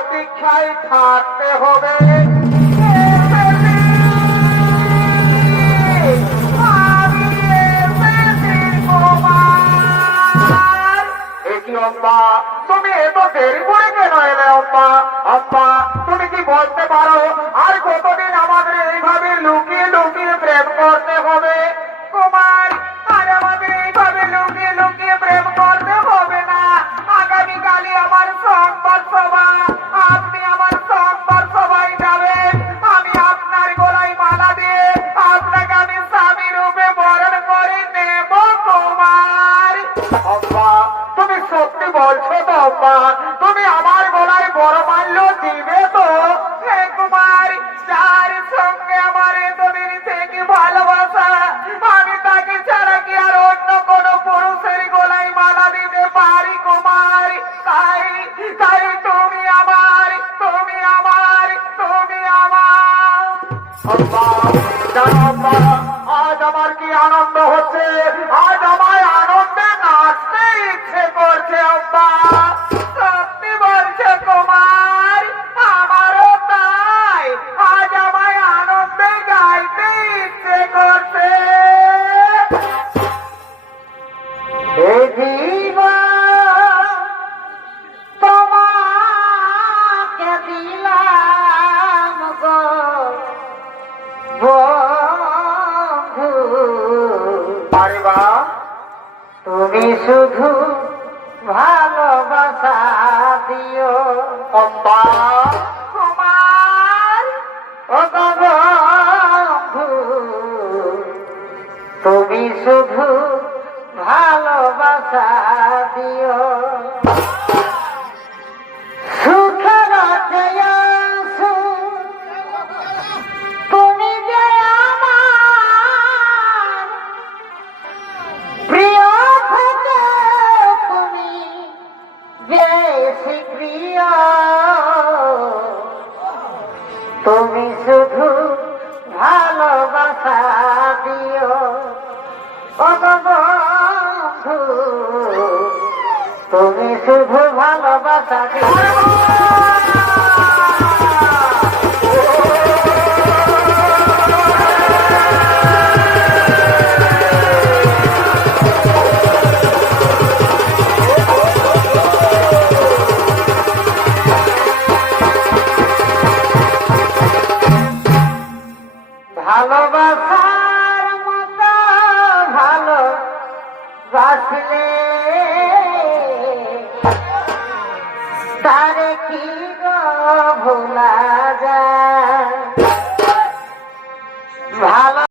প্রতীক্ষায় থাকতে হবে। তুমি এত দেরি করে কেন এলে আম্মা? আম্মা তুমি কি বলতে পারো আর কতদিন আমাদের এইভাবে লুকিয়ে লুকিয়ে প্রেম করতে হবে? কুমার, আর আমাদের এইভাবে লুকিয়ে লুকিয়ে প্রেম করতে হবে না। আগামীকালই আমার সংবাদ সভা, আপনি আমার সংবাদ সভায় যাবেন। আমি আপনার গলায় মালা দিয়ে আপনাকে আমি স্বামী রূপে বরণ করে নেব। কুমার, আম্মা তুমি সত্যি বলছো তো? আম্মা তুমি আমার গলায় বড় মাল্য দিবে তো? হে কুমার, যার সঙ্গে আমার এতদিন থেকে ভালোবাসা, আমি তাকে ছাড়া কি আর অন্য কোন পুরুষের গলায় মালা দিতে পারি? কুমার, তাই তাই তুমি আমার, তুমি আমার, তুমি আমার। আম্মা জানো আম্মা, আজ আমার কি আনন্দ হচ্ছে! আজ আমার আনন্দে নাচতে ইচ্ছে করছে। আম্মা সত্যি বলছে কুমার, আমারও তাই। আজ আমার আনন্দে গাইতে ইচ্ছে করছে। হে জীবন তোমাকে দিলাম গো বন্ধু। আরে বাহ, তুমি শুধু ভালোবাসা দিও। আম্মা কুমার, ও গো বন্ধু, তুমি শুধু ভালোবাসা দিও। সুখের জয়াংশু তুমি যে আমার প্রিয় থেকে তুমি বেশি প্রিয়। তুমি শুধু ভালোবাসা দিও। ও গো বন্ধু, তুমি শুধু ভালোবাসা দিও। ভালোবাসার মতো ভালোবাসলে তারে কি গো ভোলা যায়?